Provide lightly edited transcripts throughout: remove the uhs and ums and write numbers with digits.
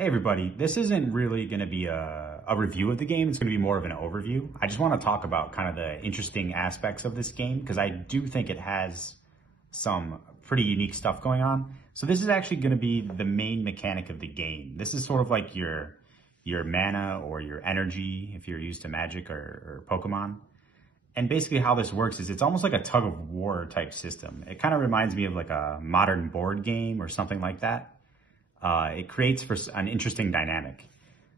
Hey everybody, this isn't really going to be a review of the game, it's going to be more of an overview. I just want to talk about kind of the interesting aspects of this game because I do think it has some pretty unique stuff going on. So this is actually going to be the main mechanic of the game. This is sort of like your mana or your energy if you're used to Magic or Pokemon. And basically how this works is it's almost like a tug of war type system. It kind of reminds me of like a modern board game or something like that. It creates for an interesting dynamic.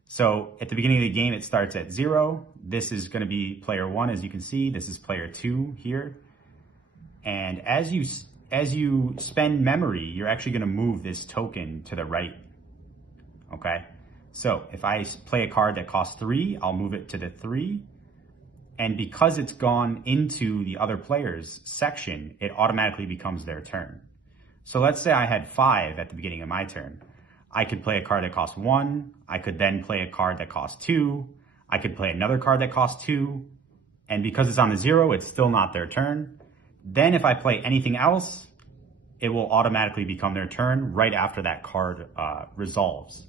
So at the beginning of the game, it starts at 0. This is going to be player 1, as you can see. This is player 2 here. And as you spend memory, you're actually going to move this token to the right. Okay. So if I play a card that costs 3, I'll move it to the 3. And because it's gone into the other player's section, it automatically becomes their turn. So let's say I had 5 at the beginning of my turn. I could play a card that costs 1. I could then play a card that costs 2. I could play another card that costs 2. And because it's on the 0, it's still not their turn. Then if I play anything else, it will automatically become their turn right after that card resolves.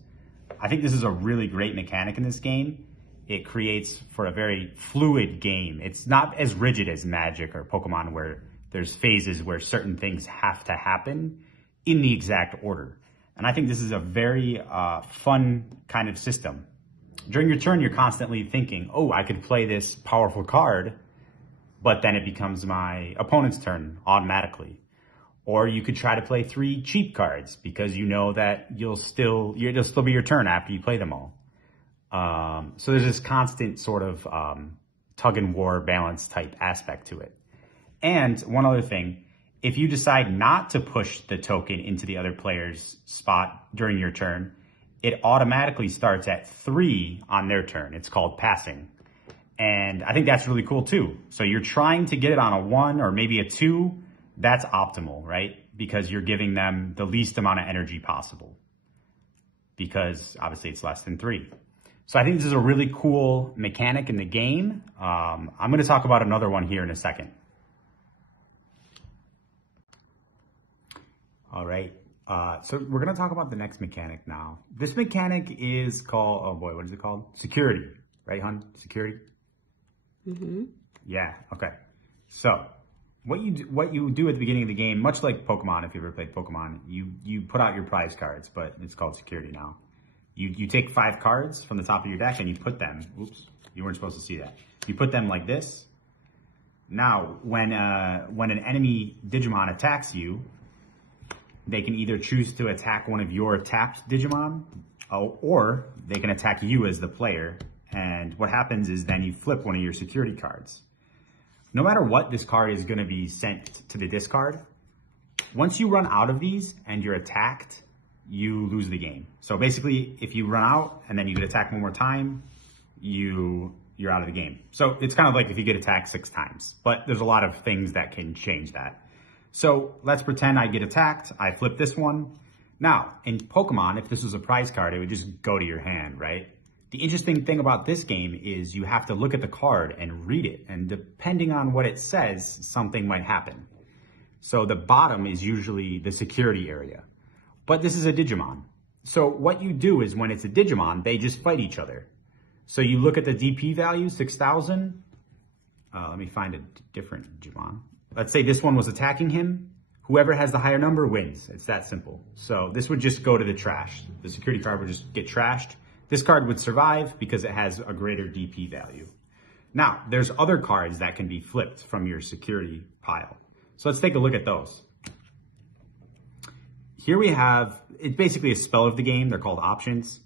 I think this is a really great mechanic in this game. It creates for a very fluid game. It's not as rigid as Magic or Pokemon where there's phases where certain things have to happen in the exact order. And I think this is a very fun kind of system. During your turn, you're constantly thinking, oh, I could play this powerful card, but then it becomes my opponent's turn automatically. Or you could try to play 3 cheap cards because you know that it'll still be your turn after you play them all. So there's this constant sort of tug and war balance type aspect to it. And one other thing, if you decide not to push the token into the other player's spot during your turn, it automatically starts at 3 on their turn. It's called passing. And I think that's really cool too. So you're trying to get it on a 1 or maybe a 2. That's optimal, right? Because you're giving them the least amount of energy possible. Because obviously it's less than 3. So I think this is a really cool mechanic in the game. I'm going to talk about another one here in a second. All right, so we're going to talk about the next mechanic now. This mechanic is called, oh boy, what is it called? Security, right, hon? Security? Mm-hmm. Yeah, okay. So what you do at the beginning of the game, much like Pokemon, if you ever played Pokemon, you put out your prize cards, but it's called security now. You take 5 cards from the top of your deck and you put them, oops, you weren't supposed to see that. You put them like this. Now, when an enemy Digimon attacks you, they can either choose to attack one of your tapped Digimon, or they can attack you as the player. And what happens is then you flip one of your security cards. No matter what, this card is going to be sent to the discard. Once you run out of these and you're attacked, you lose the game. So basically, if you run out and then you get attacked one more time, you're out of the game. So it's kind of like if you get attacked 6 times. But there's a lot of things that can change that. So let's pretend I get attacked. I flip this one. Now, in Pokemon, if this was a prize card, it would just go to your hand, right? The interesting thing about this game is you have to look at the card and read it. And depending on what it says, something might happen. So the bottom is usually the security area. But this is a Digimon. So what you do is when it's a Digimon, they just fight each other. So you look at the DP value, 6,000. Let me find a different Digimon. Let's say this one was attacking him. Whoever has the higher number wins. It's that simple. So this would just go to the trash. The security card would just get trashed. This card would survive because it has a greater DP value. Now, there's other cards that can be flipped from your security pile. So let's take a look at those. Here we have, it's basically a spell of the game. They're called options.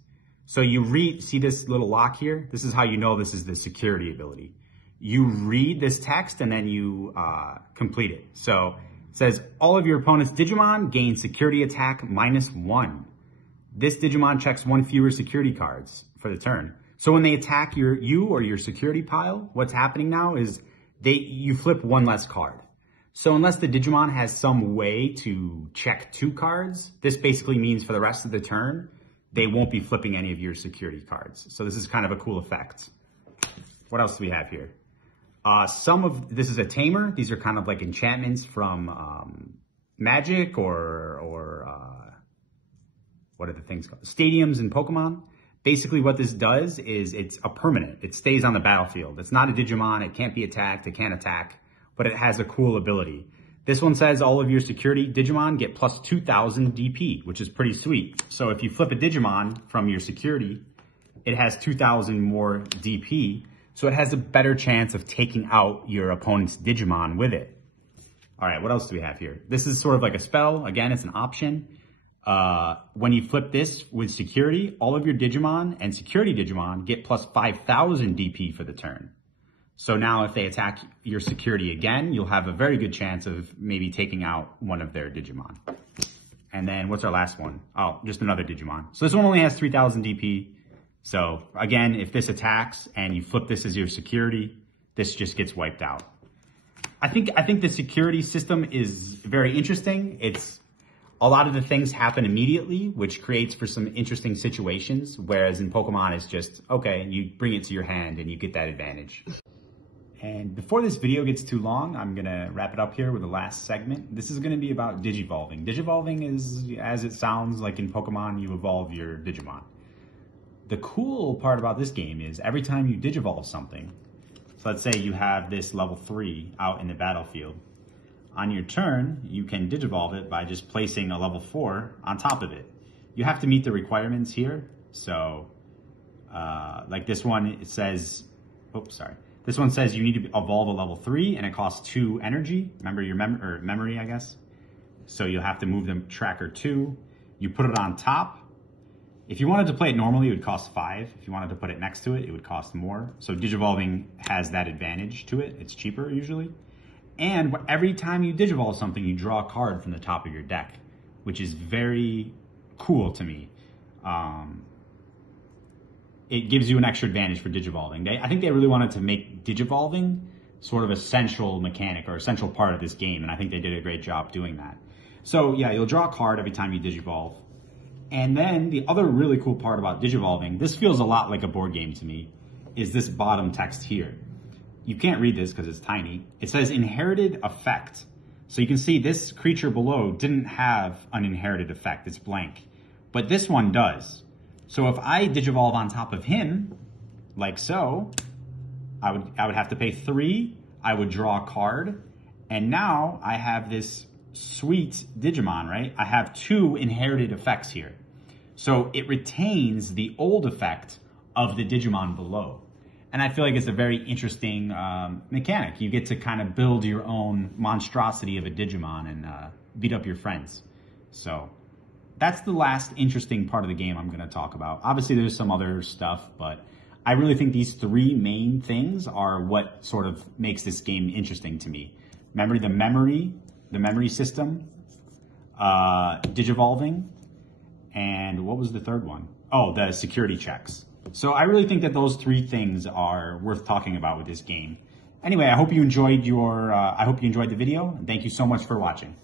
So you see this little lock here? This is how you know this is the security ability. You read this text and then you complete it. So it says, all of your opponent's Digimon gain security attack -1. This Digimon checks 1 fewer security cards for the turn. So when they attack you or your security pile, what's happening now is you flip 1 less card. So unless the Digimon has some way to check 2 cards, this basically means for the rest of the turn, they won't be flipping any of your security cards. So this is kind of a cool effect. What else do we have here? This is a tamer. These are kind of like enchantments from Magic or what are the things called? Stadiums in Pokemon. Basically what this does is it's a permanent. It stays on the battlefield. It's not a Digimon. It can't be attacked. It can't attack, but it has a cool ability. This one says all of your security Digimon get plus 2,000 DP, which is pretty sweet. So if you flip a Digimon from your security, it has 2,000 more DP. So it has a better chance of taking out your opponent's Digimon with it. All right, what else do we have here? This is sort of like a spell. Again, it's an option. When you flip this with security, all of your Digimon and security Digimon get plus 5,000 DP for the turn. So now if they attack your security again, you'll have a very good chance of maybe taking out one of their Digimon. And then what's our last one? Oh, just another Digimon. So this one only has 3,000 DP. So again, if this attacks and you flip this as your security, this just gets wiped out. I think the security system is very interesting. It's a lot of the things happen immediately, which creates for some interesting situations. Whereas in Pokemon, it's just, okay, you bring it to your hand and you get that advantage. And before this video gets too long, I'm gonna wrap it up here with the last segment. This is gonna be about Digivolving. Digivolving is, as it sounds like in Pokemon, you evolve your Digimon. The cool part about this game is every time you Digivolve something, so let's say you have this level 3 out in the battlefield, on your turn, you can Digivolve it by just placing a level 4 on top of it. You have to meet the requirements here. So, like this one, it says, this one says you need to evolve a level 3 and it costs 2 energy. Remember your memory, I guess. So you'll have to move the tracker 2. You put it on top. If you wanted to play it normally, it would cost 5. If you wanted to put it next to it, it would cost more. So Digivolving has that advantage to it. It's cheaper usually. And every time you Digivolve something, you draw a card from the top of your deck, which is very cool to me. It gives you an extra advantage for Digivolving. I think they really wanted to make Digivolving sort of a central mechanic or a central part of this game, and I think they did a great job doing that. So yeah, you'll draw a card every time you Digivolve. And then the other really cool part about Digivolving, this feels a lot like a board game to me, is this bottom text here. You can't read this because it's tiny. It says inherited effect. So you can see this creature below didn't have an inherited effect. It's blank. But this one does. So if I Digivolve on top of him, like so, I would have to pay 3. I would draw a card. And now I have this sweet Digimon, right? I have 2 inherited effects here. So it retains the old effect of the Digimon below. And I feel like it's a very interesting mechanic. You get to kind of build your own monstrosity of a Digimon and beat up your friends. So that's the last interesting part of the game I'm going to talk about. Obviously, there's some other stuff, but I really think these 3 main things are what sort of makes this game interesting to me. Remember the memory system, Digivolving, and what was the third one? Oh, the security checks. So I really think that those 3 things are worth talking about with this game. Anyway, I hope you enjoyed the video. Thank you so much for watching.